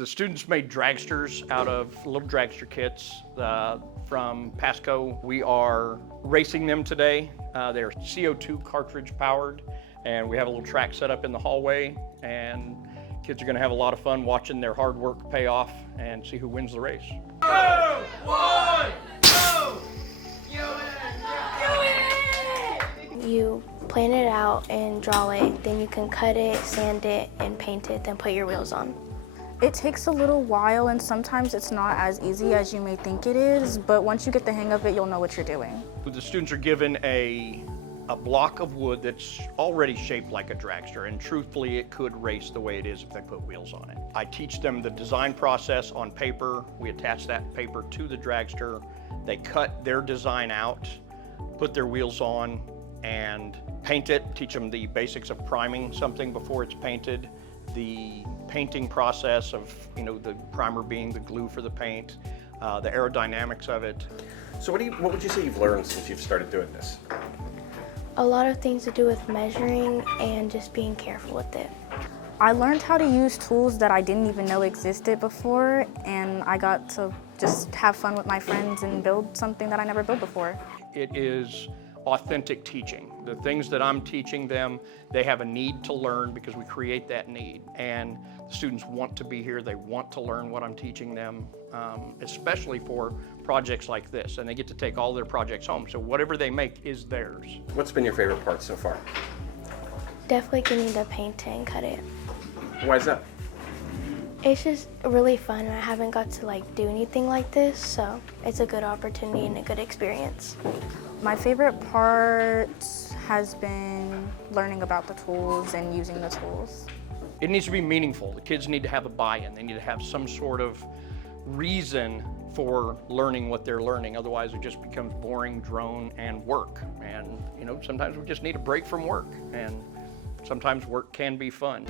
The students made dragsters out of little dragster kits from Pasco. We are racing them today. They're CO2 cartridge powered, and we have a little track set up in the hallway, and kids are gonna have a lot of fun watching their hard work pay off and see who wins the race. 2, 1, go! You plan it out and draw it, then you can cut it, sand it, and paint it, then put your wheels on. It takes a little while, and sometimes it's not as easy as you may think it is, but once you get the hang of it, you'll know what you're doing. The students are given a block of wood that's already shaped like a dragster, and truthfully it could race the way it is if they put wheels on it. I teach them the design process on paper. We attach that paper to the dragster. They cut their design out, put their wheels on, and paint it. Teach them the basics of priming something before it's painted, the painting process of, the primer being the glue for the paint, the aerodynamics of it. So what would you say you've learned since you've started doing this? A lot of things to do with measuring and just being careful with it. I learned how to use tools that I didn't even know existed before, and I got to just have fun with my friends and build something that I never built before. It is authentic teaching. The things that I'm teaching them, they have a need to learn because we create that need. And the students want to be here. They want to learn what I'm teaching them, especially for projects like this. And they get to take all their projects home. So whatever they make is theirs. What's been your favorite part so far? Definitely getting to paint it and cut it. Why is that? It's just really fun, and I haven't got to do anything like this, so it's a good opportunity and a good experience. My favorite part has been learning about the tools and using the tools. It needs to be meaningful. The kids need to have a buy-in. They need to have some sort of reason for learning what they're learning. Otherwise, it just becomes boring, drone, and work. And, sometimes we just need a break from work. And sometimes work can be fun.